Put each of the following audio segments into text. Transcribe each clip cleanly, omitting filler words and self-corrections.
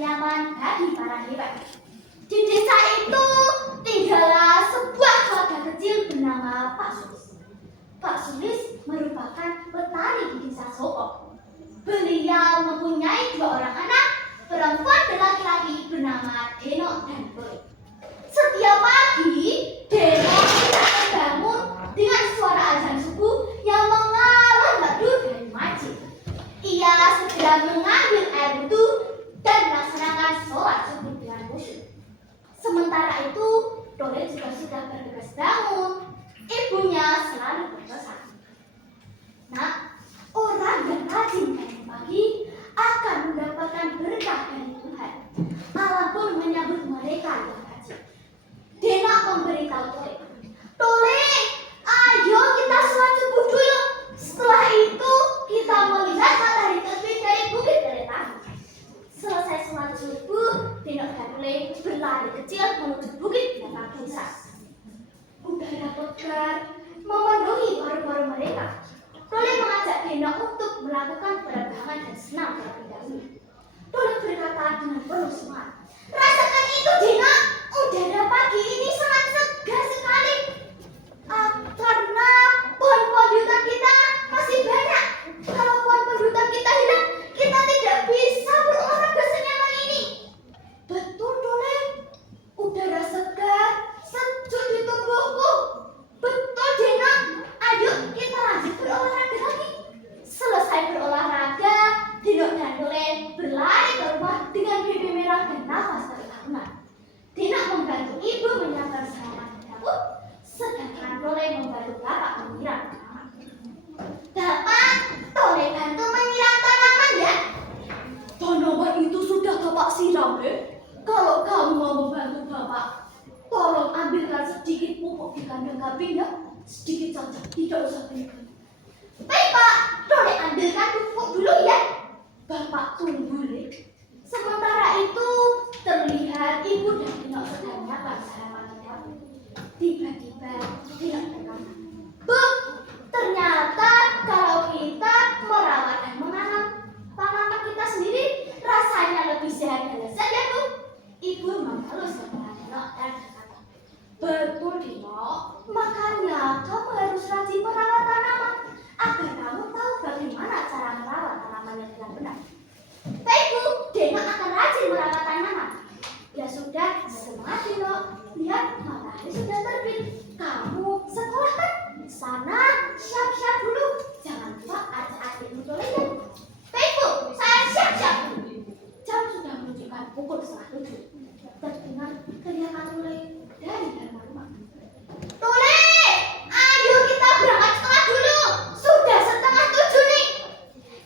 nyaman bagi para hewan. Di desa itu tinggallah sebuah keluarga kecil bernama Pak Sulis. Pak Sulis merupakan petani di desa Soko. Beliau mempunyai 2 orang anak, perempuan dan laki-laki bernama Deno dan Boy. Setiap pagi, Deno tidak terbangun dengan suara azan subuh yang mengalun merdu dari masjid. Ia segera mengambil air wudhu dan melaksanakan sholat subuh dengan khusyuk. Sementara itu, Dole juga sudah bergegas bangun. Ibunya selalu berpesan, "Nak, orang yang rajin bangun pagi akan mendapatkan berkah dari Tuhan. Allah pun menyambut mereka yang rajin." Dena memberitahu Tole, "Tole, ayo kita sholat subuh dulu. Setelah itu kita melihat matahari terbit dari bukit Teretang." Selesai sholat subuh, Dena dan Tole berlari kecil menuju bukit belakang desa. Udara pekat memenuhi paru-paru mereka. Tole mengajak Dena untuk melakukan peregangan dan senam terlebih dahulu. Tole berkata dengan penuh semangat, "Rasakan itu, Dena. Udara pagi ini sangat segar sekali. Karena pohon-pohon di hutan kita masih banyak. Kalau pohon-pohon di hutan kita hilang, kita tidak bisa berolahraga senyaman ini." "Betul, Tole. Udara segar, sejuk di tubuhku." "Betul, Dena. Ayo kita lanjut berolahraga lagi." Selesai berolahraga, Deno dan Tole berlari ke rumah dengan pipi merah dan nafas terkalunan. Dena membantu ibu menyiapkan sarapan di dapur, sedangkan Tole membantu bapak menyiram tanaman. "Bapak, Tole bantu menyiram tanaman ya." "Tanaman itu sudah bapak siram, Kalau kamu mau membantu bapak, tolong ambilkan sedikit pupuk di kandang kambing ya. Sedikit saja, tidak usah banyak." "Baik, Pak. Tole ambilkan pupuk dulu ya." "Bapak tunggu, Sementara itu terlihat ibu dan Deno sedang menyiapkan sarapan di dapur. Tiba-tiba Deno berkata, "Bu, ternyata kalau kita merawat dan menanam tanaman kita sendiri rasanya lebih sehat dan lezat ya, Bu." Ibu mengelus kepala Deno dan berkata, "Betul, Deno. Makanya kamu harus rajin merawat tanaman agar kamu tahu bagaimana cara merawat tanaman yang dengan benar." "Baik, Bu, Deno akan rajin merawat tanaman." "Ya sudah, semangat, Deno. Lihat, matahari sudah terbit. Kamu sekolah kan? Sana siap-siap dulu. Jangan lupa ajak adikmu Tole ya." "Baik, Bu, saya siap-siap." Jam sudah menunjukkan pukul 7:30. Terdengar teriakan Tole dari dalam rumah. "Tole, ayo kita berangkat sekolah dulu. Sudah 6:30 nih."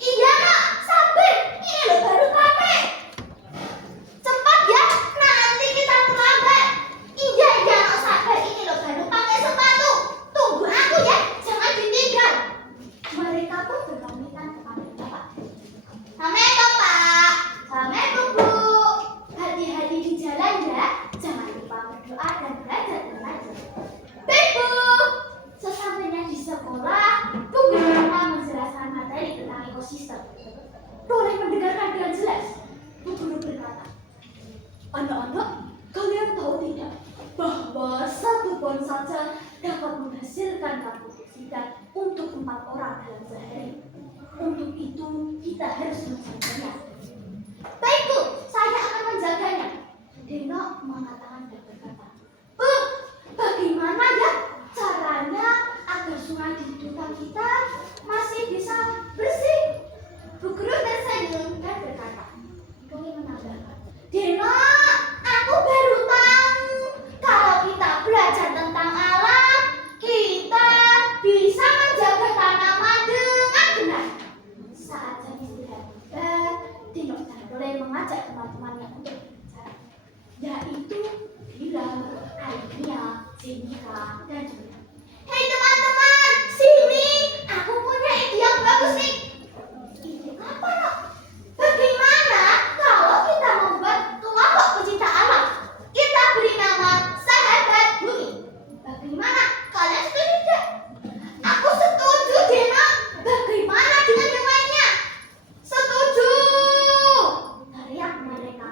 "Iya, Nak, sabar. Ini loh baru capek." "Cepat ya, nanti kita terlambat." Iya, Nak, sabar. Ini loh baru pakai sepatu. Tunggu aku ya, jangan ditinggal." Mereka pun berpamitan kepada bapak. "Assalamualaikum, Pak." "Assalamualaikum, Bu. Hati-hati di jalan ya. Jangan lupa berdoa dan belajar dengan rajin." "Baik, Bu." Sesampainya di sekolah, Bu Guru menjelaskan materi tentang ekosistem. Tole mendengarkan dengan jelas. Bu Guru berkata, "Anak-anak, kalian tahu tidak bahwa 1 pohon saja dapat menghasilkan karbon dioksida untuk 4 orang dalam sehari? Untuk itu kita harus menjaganya." "Baik, Bu, saya akan menjaganya." Deno mengatakan dan berkata, "Bu, bagaimana ya caranya agar sungai di hutan kita masih bisa bersih?" Bu Guru tersenyum dan berkata, Tole menambahkan, "Deno, aku baru tahu kalau kita belajar tentang alam, kita bisa menjaga tanaman dengan benar." Saat jam istirahat tiba, Deno dan Tole mengajak teman-temannya untuk berbicara, yaitu Gilang, Alia, Jessica, dan Julia. "Hei teman-teman, sini, aku punya ide yang bagus nih." "Ide apa, Nok?" "Bagaimana kalau kita membuat kelompok pecinta alam? Kita beri nama Sahabat Bumi. Bagaimana? Kalian setuju tidak?" "Aku setuju, Deno. Bagaimana dengan yang lainnya?" "Setuju!" teriak mereka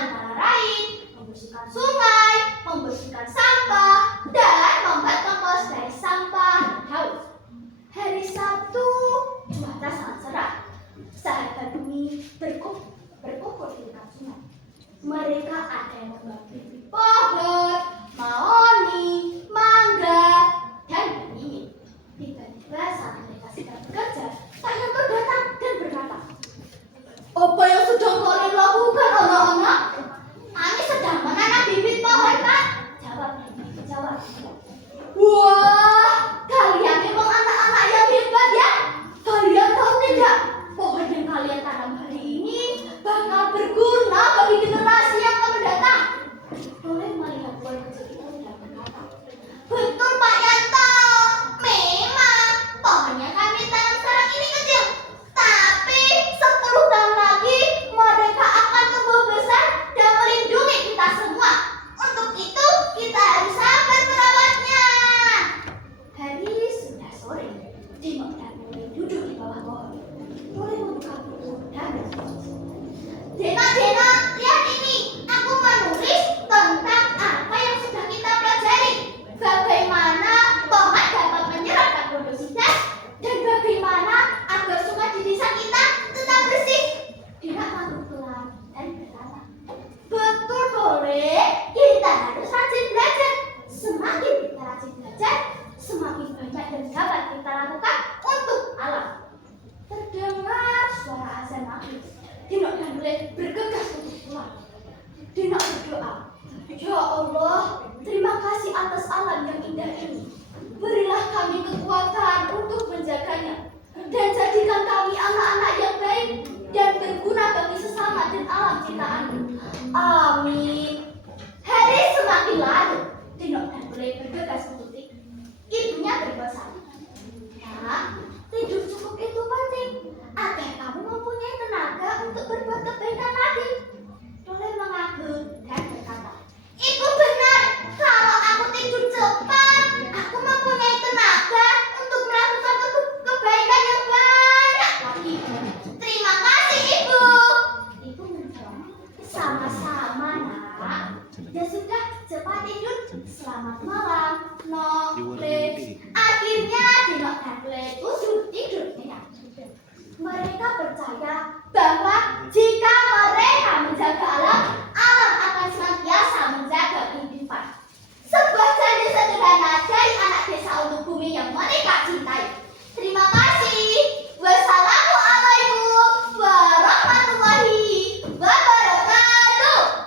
antara lain membersihkan sungai, membersihkan sampah, dan membuat kompos dari sampah dan haus. Hari Sabtu, cuaca sangat cerah. Sahabat bumi berkumpul di dekat sungai. Mereka ada yang membawa bibit pohon, mahoni, mangga, dan beringin. Tiba-tiba saat mereka sedang bekerja, Pak Yanto datang dan berkata, "Apa yang sedang kalian lakukan, anak-anak?" "Kami sedang menanam bibit pohon, Pak," jawab. "Wah, kalian memang anak-anak yang hebat ya. Kalian tahu tidak, pohon yang kalian tanam hari ini bakal berguna bagi generasi yang akan mendatang." Oleh melihat buah kecil itu dan berkata, "Betul, Pak Yanto. Memang pohon yang kami tanam sekarang ini kecil, tapi 10 tahun lagi mereka akan tumbuh besar dan melindungi kita semua. Untuk itu kita harus sabar merawatnya." Hari sudah sore. Dino dan Nuri duduk di bawah pohon. Nuri membuka buku dan berbicara. Dena, lihat ini. Aku menulis tentang apa yang sudah kita pelajari. Bagaimana pohon dapat menyerap karbon dioksida dan bagaimana agar sungai di desa kita tetap bersih. Dina ngantuk pelan dan berkata, "Betul, Dore. Kita harus rajin belajar. Semakin kita rajin belajar, semakin banyak yang dapat kita lakukan untuk alam." Terdengar suara azan maghrib. Dino dan Nuri bergegas untuk pulang. Dino berdoa, "Ya Allah, terima kasih atas alam yang indah ini. Berilah kami kekuatan untuk menjaganya dan jadikan kami anak-anak yang baik dan berguna bagi sesama dan alam ciptaan."